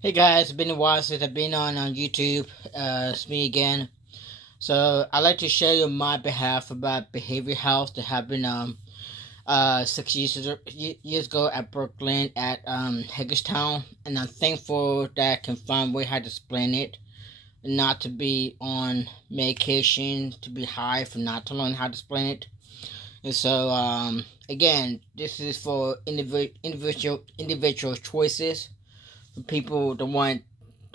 Hey guys, it's been a while since I've been on YouTube. It's me again. So I'd like to share on my behalf about behavior health that happened 6 years ago at Brooklyn at Hagerstown, and I'm thankful that I can find a way how to explain it, not to be on medication, to be high for not to learn how to explain it. And so again, this is for individual choices for people that want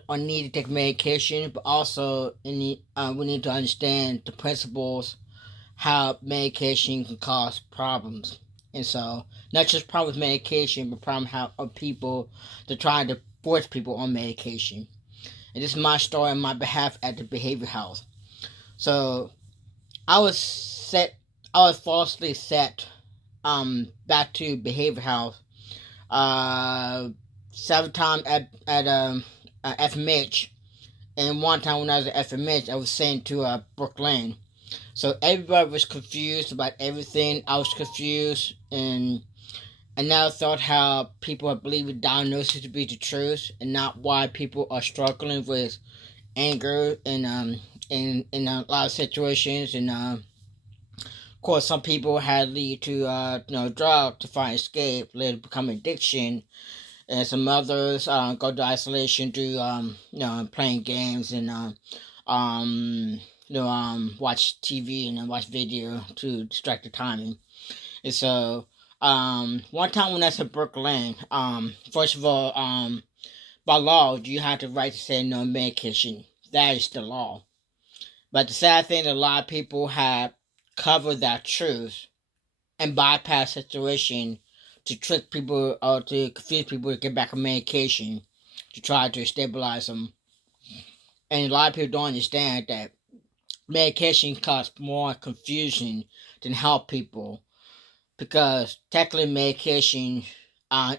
or need to take medication, but also we need to understand the principles how medication can cause problems. And so, not just problems with medication, but problem how of people to try to force people on medication. And this is my story on my behalf at the behavior health. So I was set, I was falsely set back to behavior health uh 7 times at FMH. And one time when I was at FMH, I was sent to Brooklyn. So everybody was confused about everything. I was confused, and I now thought how people believe the diagnosis to be the truth, and not why people are struggling with anger and in a lot of situations. And of course, some people had lead to drug to find escape, later become addiction, and some others go to isolation to playing games and watch TV and watch video to distract the timing. And so one time when I was in Brooklyn, first of all, by law you have the right to say no medication. That is the law. But the sad thing, a lot of people have covered that truth and bypass situation to trick people or to confuse people to get back on medication to try to stabilize them. And a lot of people don't understand that medication causes more confusion than help people, because technically medication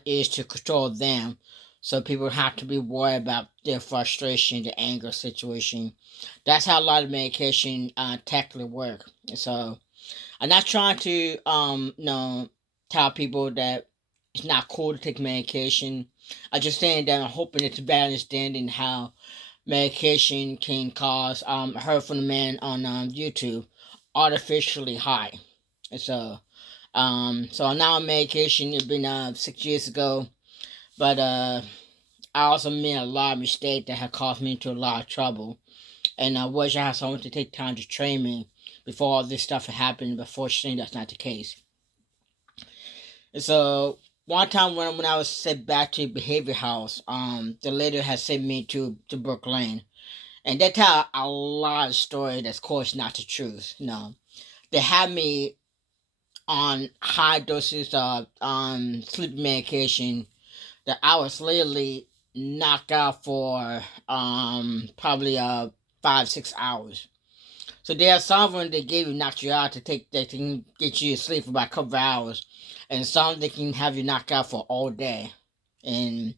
is to control them. So people have to be worried about their frustration, the anger situation. That's how a lot of medication technically work. So I'm not trying to tell people that it's not cool to take medication. I'm just saying that I'm hoping it's a better understanding how medication can cause. I heard from the man on YouTube, artificially high. And so now on medication. It's been 6 years ago, but I also made a lot of mistakes that have caused me into a lot of trouble. And I wish I had someone to take time to train me before all this stuff had happened. But fortunately, that's not the case. And so one time when I was sent back to behavior house, the lady had sent me to Brooklyn, and they tell a lot of story that's of course not the truth. No, they had me on high doses of sleep medication that I was literally knocked out for probably 5 6 hours. So there are some of them that give you knock you out to take that can get you to sleep for about a couple of hours, and some that can have you knocked out for all day. And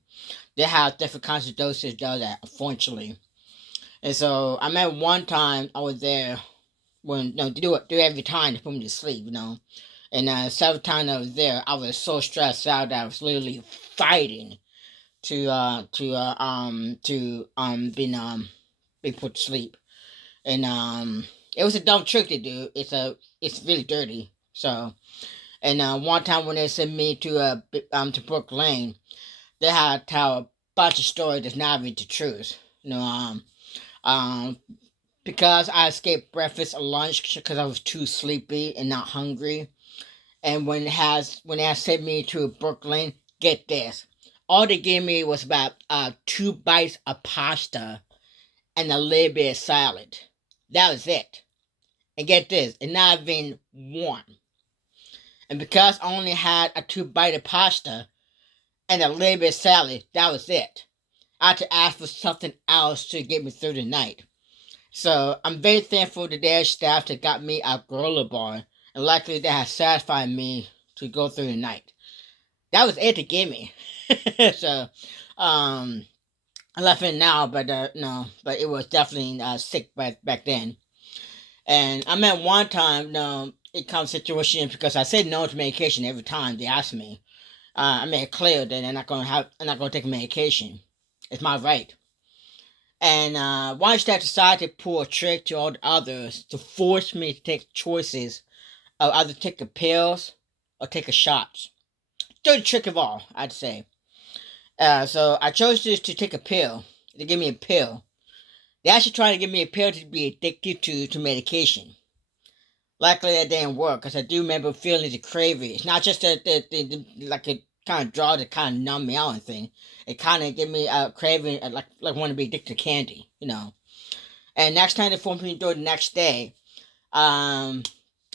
they have different kinds of doses does that, unfortunately. And so I remember one time I was there when they do it every time to put me to sleep, And several times I was there, I was so stressed out that I was literally fighting to be put to sleep. And it was a dumb trick to do. It's really dirty. So and one time when they sent me to Brook Lane, they had to tell a bunch of stories that's not really the truth. Um because I escaped breakfast or lunch because I was too sleepy and not hungry. And when they sent me to Brooklyn, get this, all they gave me was about 2 bites of pasta and a little bit of salad. That was it. And get this, and not even one. And because I only had a 2 bite of pasta and a little bit of salad, that was it. I had to ask for something else to get me through the night. So I'm very thankful to their staff that got me a granola bar, and likely that has satisfied me to go through the night. That was it to give me. So um, I left it now, but no, but it was definitely sick back then. And I meant one time, no, it comes situation because I said no to medication every time they asked me. I made it clear that I'm not gonna take medication. It's my right. And one staff decided to pull a trick to all the others to force me to take choices of either take the pills or take a shot. Dirty trick of all, I'd say. So I chose to take a pill. They gave me a pill. They actually tried to give me a pill to be addicted to medication. Luckily, that didn't work because I do remember feeling the craving. It's not just like it kind of draw to kind of numb me out and thing. It kind of give me a craving, like want to be addicted to candy, you know. And next time they forced me to do it the next day, I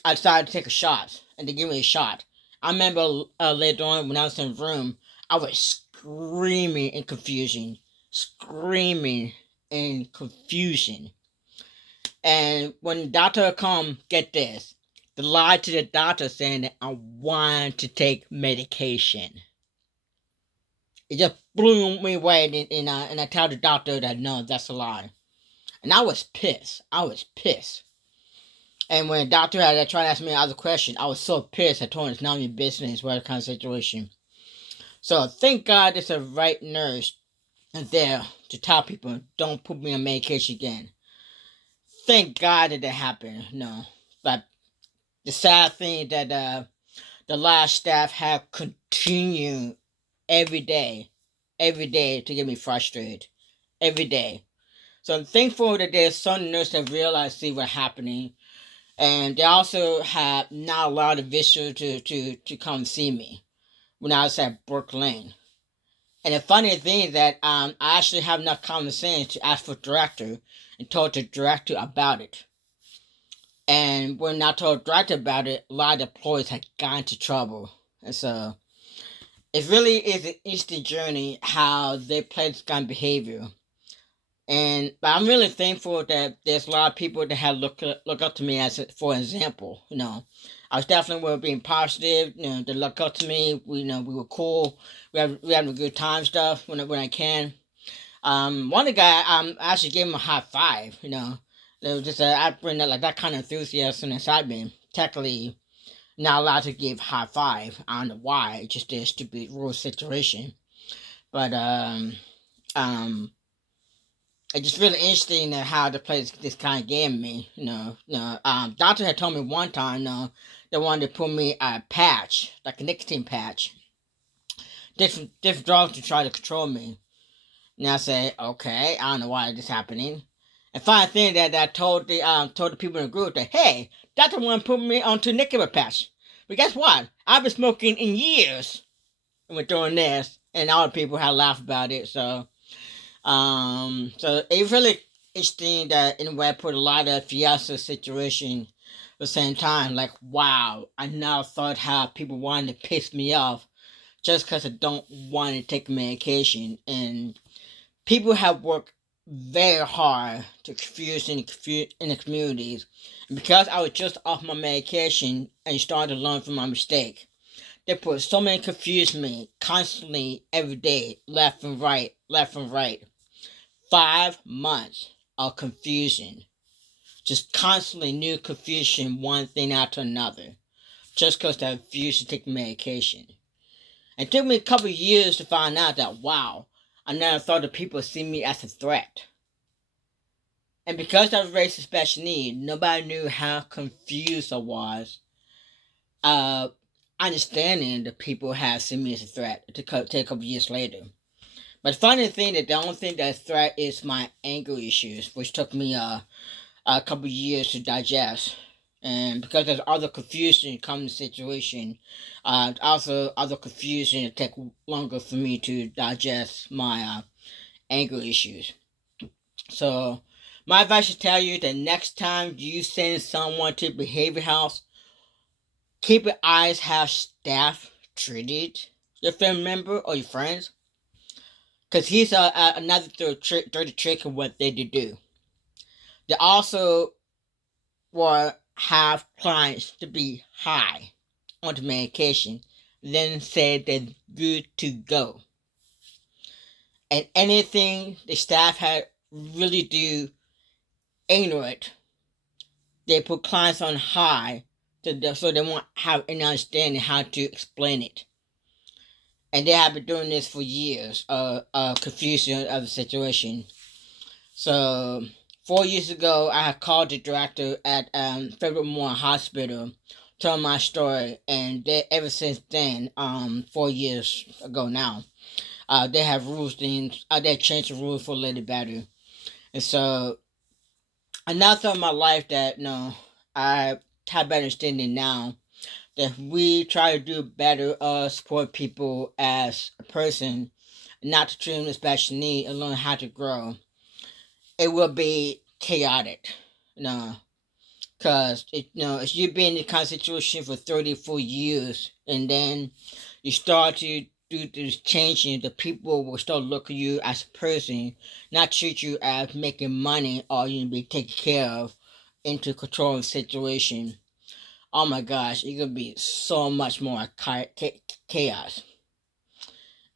decided to take a shot, and they gave me a shot. I remember later on when I was in the room, I was screaming in confusion, screaming in confusion. And when the doctor come, get this, they lied to the doctor saying that I wanted to take medication. It just blew me away, and I tell the doctor that no, that's a lie. And I was pissed. I was pissed. And when the doctor had tried to ask me other questions, I was so pissed. I told him it's not your business, what kind of situation. So thank God there's a right nurse there to tell people don't put me on medication again. Thank God that happened. No, but the sad thing that the last staff have continued every day to get me frustrated every day. So I'm thankful that there's some nurses that realize see what's happening, and they also have not allowed the visitor to come see me when I was at Brook Lane. And the funny thing is that I actually have enough common sense to ask for the director and told the director about it. And when I told the director about it, a lot of employees had gotten into trouble. And so it really is an interesting journey how they play this kind of behavior. And but I'm really thankful that there's a lot of people that have look up to me as for example. You know, I was definitely being positive. You know, they look up to me. We were cool. We having a good time stuff when I can. One of the guy I actually gave him a high five. You know, it was just I bring that kind of enthusiasm inside me. Technically, not allowed to give high five. I don't know why. It's just a stupid rule situation. But um it's just really interesting how to play this kind of game with me. Doctor had told me one time, they wanted to put me a patch, like a nicotine patch, different drugs to try to control me. And I say, okay, I don't know why this is happening. And finally, thing that I told the people in the group that hey, doctor wanted to put me onto nicotine patch, but guess what? I've been smoking in years, and we're doing this, and all the people had laughed about it. So it really interesting that in a way I put a lot of fiesta situation at the same time. Like, wow, I now thought how people wanted to piss me off just because I don't want to take medication. And people have worked very hard to confuse in the communities. And because I was just off my medication and started to learn from my mistake, they put so many confused me constantly every day, left and right, left and right. 5 months of confusion. Just constantly new confusion, one thing after another. Just because I refused to take medication. It took me a couple of years to find out that, wow, I never thought that people see me as a threat. And because I was raised with special needs, nobody knew how confused I was. Understanding that people have seen me as a threat to take a couple of years later. But funny thing that the only thing that's threat is my anger issues, which took me a couple years to digest. And because there's other confusion come in the situation, also other confusion it take longer for me to digest my anger issues. So my advice to tell you that next time you send someone to behavior house, keep your eyes how staff treated your family member or your friends. Because he's another dirty trick of what they do. They also will have clients to be high on the medication, then say they're good to go. And anything the staff had really do ignorant, they put clients on high so they won't have any understanding how to explain it. and they have been doing this for years. Confusion of the situation. So 4 years ago, I had called the director at Federal Memorial Hospital, told my story, and ever since then, 4 years ago now, they have rules. They changed the rules for a little better, and so another thing in my life that I have better understanding now that we try to do better, support people as a person, not to treat them with special need, and learn how to grow. It will be chaotic, you know, because if you've been in the kind of situation for 34 years, and then you start to do this changing, the people will start looking at you as a person, not treat you as making money or you be taken care of into controlling the situation. Oh my gosh, it could be so much more chaos.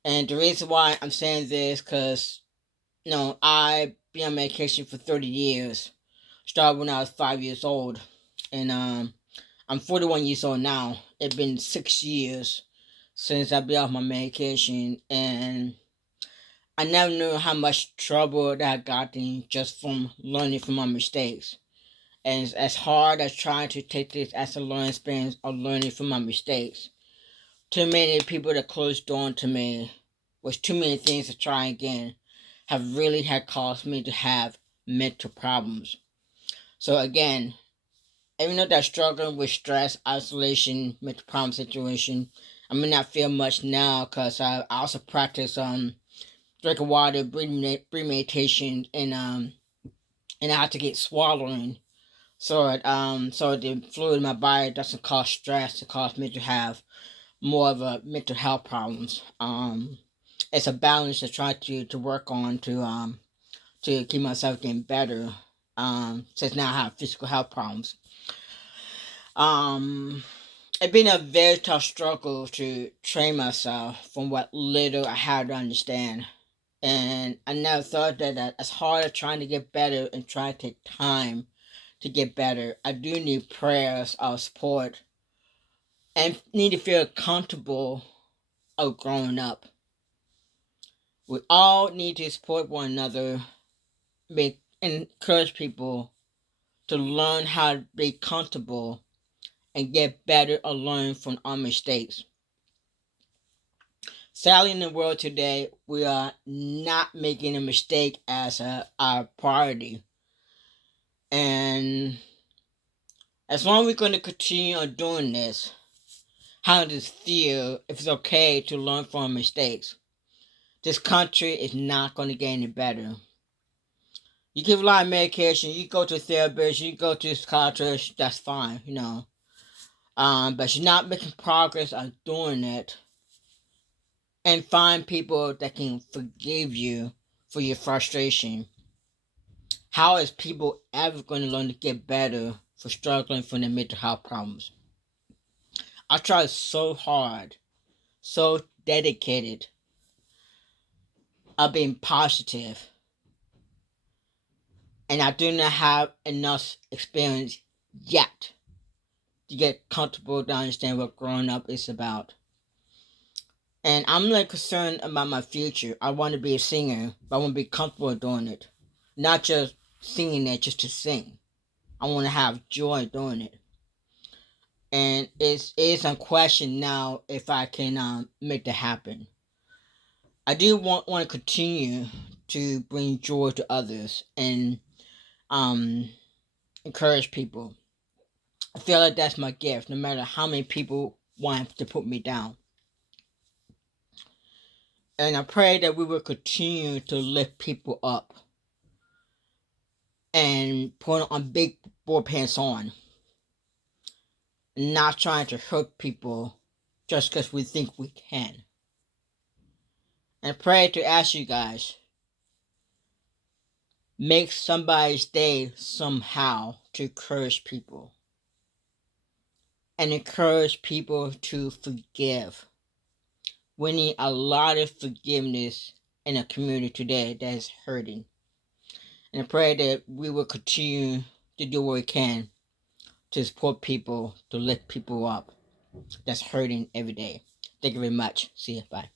And the reason why I'm saying this, because I been on medication for 30 years. Started when I was 5 years old, and I'm 41 years old now. It's been 6 years since I've been off my medication, and I never knew how much trouble that I got in just from learning from my mistakes. And it's as hard as trying to take this as a learning experience or learning from my mistakes. Too many people that closed door to me was too many things to try again have really had caused me to have mental problems. So again, even though they're struggling with stress, isolation, mental problem situation, I may not feel much now because I also practice drinking water, breathing meditation, and I have to get swallowing so the fluid in my body doesn't cause stress. It cause me to have more of a mental health problems. It's a balance to try to work on to keep myself getting better. Since now I have physical health problems. Um, it's been a very tough struggle to train myself from what little I had to understand. And I never thought that as hard as trying to get better and try to take time to get better, I do need prayers or support and need to feel comfortable of growing up. We all need to support one another, encourage people to learn how to be comfortable and get better or learn from our mistakes. Sadly, in the world today, we are not making a mistake as our priority. And as long as we're going to continue on doing this, how does it feel if it's okay to learn from mistakes? This country is not going to get any better. You give a lot of medication, you go to a therapist, you go to a psychiatrist, that's fine, but you're not making progress on doing it. And find people that can forgive you for your frustration. How is people ever going to learn to get better for struggling from their mental health problems? I tried so hard, so dedicated, of being positive, and I do not have enough experience yet to get comfortable to understand what growing up is about. And I'm like concerned about my future. I want to be a singer, but I want to be comfortable doing it. Not just singing it just to sing. I want to have joy doing it. And it's a question now if I can make that happen. I do want to continue to bring joy to others and um, encourage people. I feel like that's my gift, no matter how many people want to put me down. And I pray that we will continue to lift people up and put on big boy pants on. Not trying to hurt people just because we think we can. And I pray to ask you guys, make somebody's day somehow to encourage people. And encourage people to forgive. We need a lot of forgiveness in a community today that is hurting. And I pray that we will continue to do what we can to support people, to lift people up that's hurting every day. Thank you very much. See you. Bye.